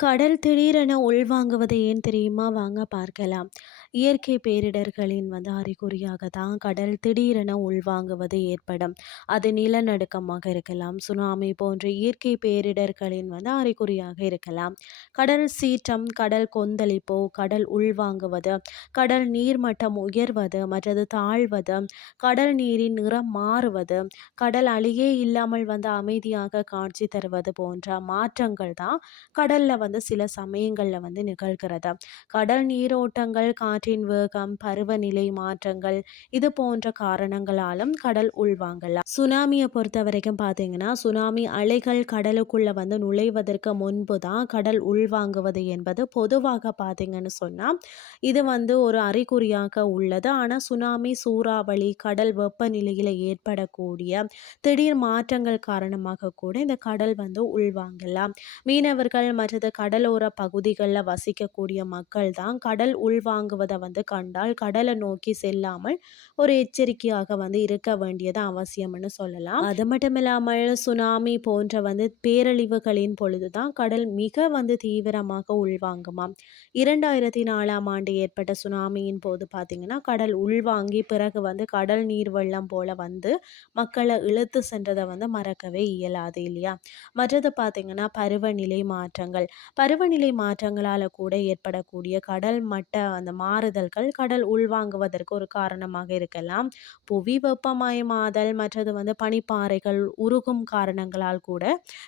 கடல் திடீரென உள்வாங்குவது ஏன் தெரியுமா? வாங்க பார்க்கலாம். இயற்கை பேரிடர்களின் வந்து அறிகுறியாக தான் கடல் திடீரென உள்வாங்குவது ஏற்படும். அது நிலநடுக்கமாக இருக்கலாம், சுனாமி போன்ற இயற்கை பேரிடர்களின் வந்து அறிகுறியாக இருக்கலாம். கடல் சீற்றம், கடல் கொந்தளிப்போ கடல் உள்வாங்குவது, கடல் நீர்மட்டம் உயர்வது மற்றது தாழ்வது, கடல் நீரின் நிறம் மாறுவது, கடல் அழியே இல்லாமல் வந்து அமைதியாக காட்சி தருவது போன்ற மாற்றங்கள் தான் கடல்ல வந்து சில சமயங்கள்ல வந்து நிகழ்கிறது. கடல் நீரோட்டங்கள், காற்றின் வேகம், பருவநிலை மாற்றங்கள் இது போன்ற காரணங்களாலும் கடல் உள்வாங்கலாம். சுனாமியை பொறுத்த வரைக்கும் பார்த்தீங்கன்னா, சுனாமி அலைகள் கடலுக்குள்ள வந்து நுழைவதற்கு முன்பு தான் கடல் உள்வாங்குவது என்பது பொதுவாக பார்த்தீங்கன்னு சொன்னால் இது வந்து ஒரு அறிகுறியாக உள்ளது. ஆனால் சுனாமி, சூறாவளி, கடல் வெப்பநிலையில் ஏற்படக்கூடிய திடீர் மாற்றங்கள் காரணமாக கூட இந்த கடல் வந்து உள்வாங்கலாம். மீனவர்கள் மற்றது கடலோர பகுதிகளில் வசிக்கக்கூடிய மக்கள் தான் கடல் உள்வாங்குவதை வந்து கண்டால் கடலை நோக்கி செல்லாமல் ஒரு எச்சரிக்கையாக வந்து இருக்க வேண்டியது அவசியம்னு சொல்லலாம். அது மட்டும் இல்லாமல் சுனாமி போன்ற வந்து பேரழிவுகளின் பொழுது தான் கடல் மிக வந்து தீவிரமாக உள்வாங்குமாம். இரண்டாயிரத்தி நாலாம் ஆண்டு ஏற்பட்ட சுனாமியின் போது பார்த்தீங்கன்னா, கடல் உள்வாங்கி பிறகு வந்து கடல் நீர் வெள்ளம் போல வந்து மக்களை இழுத்து சென்றதை வந்து மறக்கவே இயலாது இல்லையா? மற்றது பார்த்தீங்கன்னா, பருவநிலை மாற்றங்கள். பருவநிலை மாற்றங்களால் கூட ஏற்படக்கூடிய கடல் மட்ட அந்த மாறுதல்கள் கடல் உள்வாங்குவதற்கு ஒரு காரணமாக இருக்கலாம். புவி வெப்பமயமாதல் மற்றது வந்து பனிப்பாறைகள் உருகும் காரணங்களால் கூட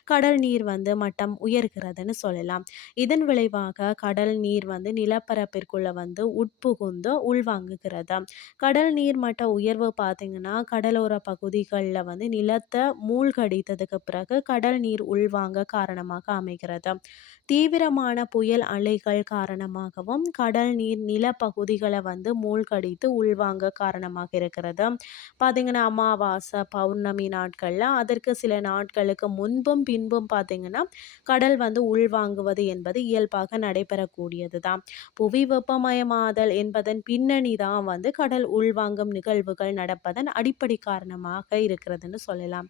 கடல் நீர் வந்து மட்டம் உயர்கிறதுன்னு சொல்லலாம். இதன் விளைவாக கடல் நீர் வந்து நிலப்பரப்பிற்குள்ள வந்து உட்புகுந்து உள்வாங்குகிறது. கடல் நீர் மட்ட உயர்வு பார்த்தீங்கன்னா, கடலோர பகுதிகளில் வந்து நிலத்தை மூழ்கடித்ததுக்கு பிறகு கடல் நீர் உள்வாங்க காரணமாக அமைகிறது. தீவிரமான புயல் அலைகள் காரணமாகவும் கடல் நீர் நில பகுதிகளை வந்து மூழ்கடித்து உள்வாங்க காரணமாக இருக்கிறது. பார்த்தீங்கன்னா, அமாவாசை, பௌர்ணமி நாட்களில் அதற்கு சில நாட்களுக்கு முன்பும், பின்பும் பார்த்தீங்கன்னா, கடல் வந்து உள்வாங்குவது என்பது இயல்பாக நடைபெறக்கூடியது தான். புவி வெப்பமயமாதல் என்பதன் பின்னணி தான் வந்து கடல் உள்வாங்கும் நிகழ்வுகள் நடப்பதன் அடிப்படை காரணமாக இருக்கிறதுன்னு சொல்லலாம்.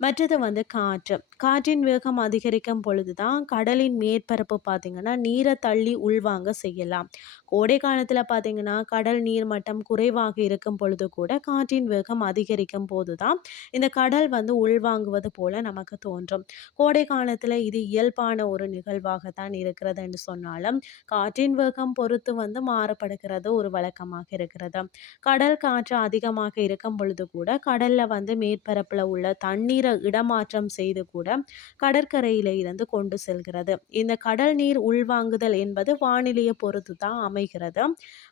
மற்றது வந்து காற்று. காற்றின் வேகம் அதிகரிக்கும் பொழுது தான் கடலின் மேற்பரப்பு பார்த்தீங்கன்னா, நீரை தள்ளி உள்வாங்க செய்யலாம். கோடை பார்த்தீங்கன்னா, கடல் நீர் மட்டம் குறைவாக இருக்கும் பொழுது கூட காற்றின் வேகம் அதிகரிக்கும் போது தான் இந்த கடல் வந்து உள்வாங்குவது போல நமக்கு தோன்றும். கோடை காலத்தில் இது இயல்பான ஒரு நிகழ்வாக தான் இருக்கிறது என்று சொன்னாலும், காற்றின் வேகம் பொறுத்து வந்து மாறுபடுகிறது ஒரு வழக்கமாக இருக்கிறது. கடல் காற்று அதிகமாக இருக்கும் பொழுது கூட கடலில் வந்து மேற்பரப்பில் உள்ள தண்ணீரை இடமாற்றம் செய்து கூட கடற்கரையில இருந்து கொண்டு செல்கிறது. இந்த கடல் நீர் உள்வாங்குதல் என்பது வானிலையை பொறுத்து தான் அமைகிறது.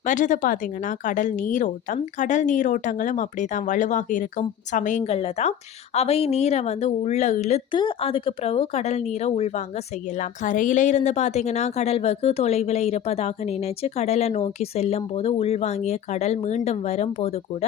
மற்றது பார்த்திங்கன்னா கடல் நீரோட்டம். கடல் நீரோட்டங்களும் அப்படிதான் வலுவாக இருக்கும் சமயங்களில் தான் அவை நீரை வந்து உள்ளே இழுத்து அதுக்கு பிறகு கடல் நீரை உள்வாங்க செய்யலாம். கரையில் இருந்து பார்த்திங்கன்னா கடல் வெகு தொலைவில் இருப்பதாக நினைச்சு கடலை நோக்கி செல்லும் போது உள்வாங்கிய கடல் மீண்டும் வரும்போது கூட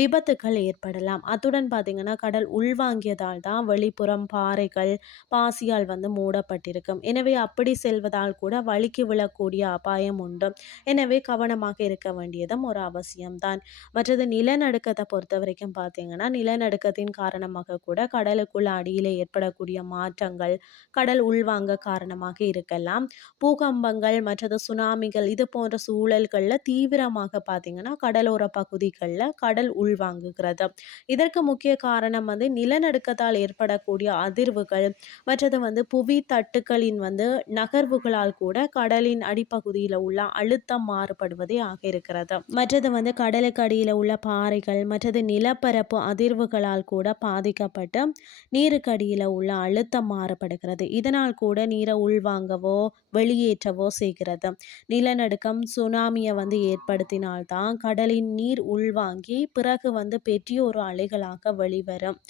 விபத்துக்கள் ஏற்படலாம். அத்துடன் பார்த்திங்கன்னா கடல் உள்வாங்கியதால் தான் வெளிப்புறம் பாறைகள், பாசியால் வந்து மூடப்பட்டிருக்கும். எனவே அப்படி செல்வதால் கூட வழுக்கி விழக்கூடிய அபாயம் உண்டு. எனவே கவனமாக இருக்க வேண்டியதும் ஒரு அவசியம் தான். மற்றது நிலநடுக்கத்தை பொறுத்த வரைக்கும் பார்த்தீங்கன்னா, நிலநடுக்கத்தின் காரணமாக கூட கடலுக்குள்ள அடியில் ஏற்படக்கூடிய மாற்றங்கள், கடல் உள்வாங்க காரணமாக இருக்கலாம். பூகம்பங்கள் மற்றது சுனாமிகள் இது போன்ற சூழல்களில் தீவிரமாக பார்த்தீங்கன்னா, கடலோர பகுதிகளில் கடல் உள்வாங்குகிறது. இதற்கு முக்கிய காரணம் வந்து நிலநடுக்கத்தால் ஏற்படக்கூடிய அதிர்வுகள், மற்றது வந்து புவி தட்டுக்களின் வந்து நகர்வுகளால் கூட கடலின் அடிப்பகுதியில் உள்ள அழுத்தம் மாறுபடும் காணப்படுவதே ஆக இருக்கிறது. மற்றது வந்து கடலுக்கு அடியில் உள்ள பாறைகள், மற்றது நிலப்பரப்பு அதிர்வுகளால் கூட பாதிக்கப்பட்டு நீருக்கு அடியில் உள்ள அழுத்தம் மாறுபடுகிறது. இதனால் கூட நீரை உள்வாங்கவோ, வெளியேற்றவோ செய்கிறது. நிலநடுக்கம், சுனாமியை வந்து ஏற்படுத்தினால் தான் கடலின் நீர் உள்வாங்கி பிறகு வந்து பெரிய ஒரு அலைகளாக வெளிவரும்.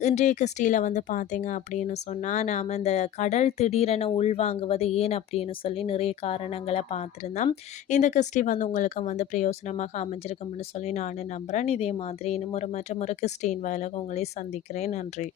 இன்றைய கிறிஸ்டியில் வந்து பார்த்தீங்க அப்படின்னு சொன்னால் நாம் இந்த கடல் திடீரென உள்வாங்குவது ஏன் அப்படின்னு சொல்லி நிறைய காரணங்களை பார்த்துருந்தோம் இந்த கிறிஸ்டி வந்து உங்களுக்கு வந்து பிரயோசனமாக அமைஞ்சிருக்கும்னு சொல்லி நானும் நம்புகிறேன் இதே மாதிரி இன்னும் ஒரு மற்றொரு கிறிஸ்டின் வாயிலாக உங்களை சந்திக்கிறேன். நன்றி.